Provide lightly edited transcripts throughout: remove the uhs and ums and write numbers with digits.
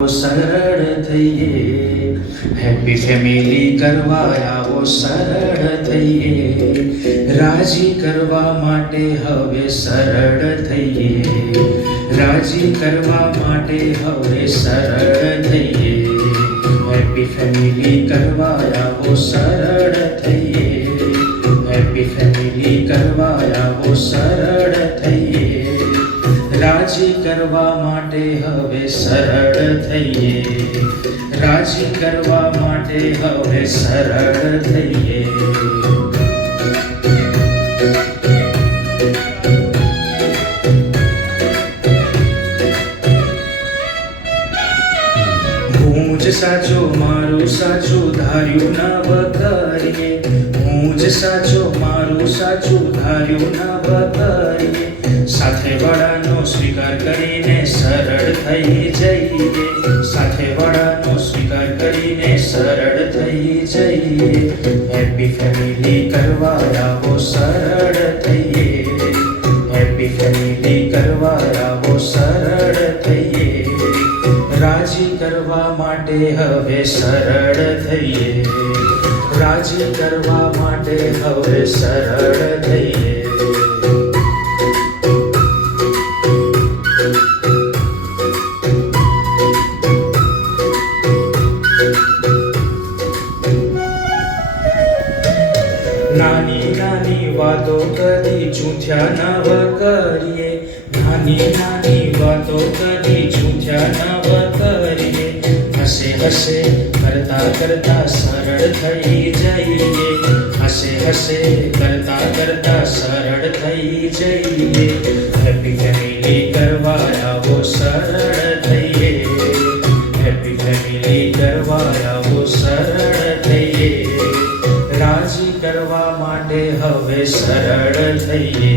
સરળ થઈએ, happy family કરવા આવો સરળ થઈએ, રાજી કરવા માટે હવે સરળ થઈએ, રાજી કરવા માટે હવે સરળ થઈએ, હેપી ફેમિલી કરવા આવો સરળ થઈએ, હેપી ફેમિલી કરવા આવો સરળ થઈએ, રાજી કરવા માટે હવે સરળ થઈએ, રાજી કરવા માટે હવે સરળ થઈએ. હું જ સાચો મારું સાચું ધાર્યું ના વઘારીએ, હું જ સાચો મારું સાચું ધાર્યું ના વઘારીએ, સાથે વાળાનો સ્વીકાર કરીને સરળ થઈ જઈએ, સાથે વાળાનો સ્વીકાર કરીને સરળ થઈ જઈએ, હેપી ફેમિલી કરવા આવો સરળ થઈએ, હેપી ફેમિલી કરવા આવો સરળ થઈએ, રાજી કરવા માટે હવે સરળ થઈએ, રાજી કરવા માટે હવે સરળ થઈએ. નાની નાની વાતો કદી જૂઠ્યા ના વઘારીએ, નાની નાની વાતો કદી જૂઠ્યા ના વઘારીએ, હસે હસે કરતા કરતા સરળ થઈ જઈએ, હસે હસે કરતા કરતા સરળ થઈ જઈએ, હેપી ફેમિલી કરવા આવો સરળ થઈએ, હેપી ફેમિલી કરવા આવો સરળ થઈએ, રાજી કરવા માટે હવે સરળ થઈએ,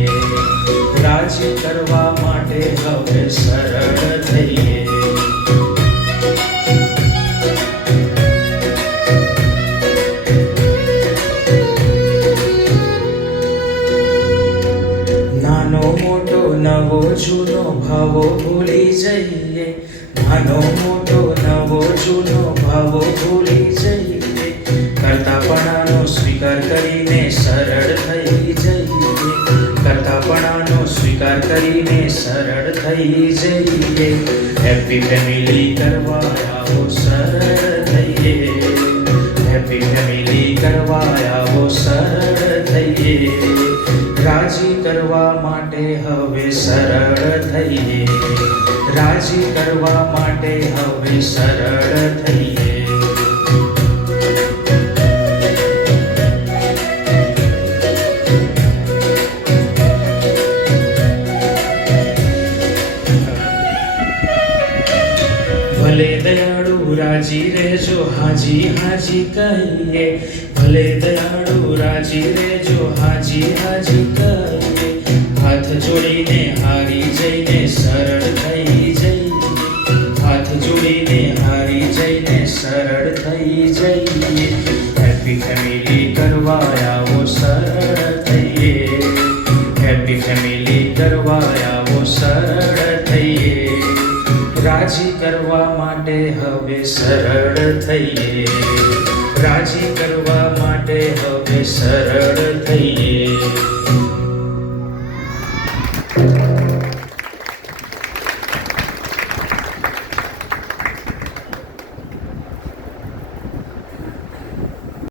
રાજી કરવા માટે હવે સરળ થઈએ. નાનો મોટો નવો જૂનો ભાવો ભૂલી જઈએ, નાનો મોટો નવો જૂનો ભાવો ભૂલી જઈએ, કરતાપણાનો સ્વીકાર કરીને સરળ થઈ જઈએ, કરતાપણાનો સ્વીકાર કરીને સરળ થઈ જઈએ, હેપી ફેમિલી કરવા આવો સરળ થઈએ, હેપી ફેમિલી કરવા આવો સરળ થઈએ, રાજી કરવા માટે હવે સરળ થઈએ, રાજી કરવા માટે હવે સરળ થઈએ. ભલે દયાળુ રાજી રહેજો હાજી હાજી કહીએ, ભલે દયાળુ રાજી રહેજો હાજી હાજી કહીએ, હાથ જોડીને હારી જઈને સરળ થઈ જઈએ, હાથ જોડીને હારી જઈને સરળ થઈ જઈએ, હેપી ફેમિલી કરવા આવો સરળ થઈએ, હેપી ફેમિલી કરવા આવો સરળ થઈએ, રાજી કરવા માટે હવે સરળ થઈએ, રાજી કરવા માટે હવે સરળ થઈએ.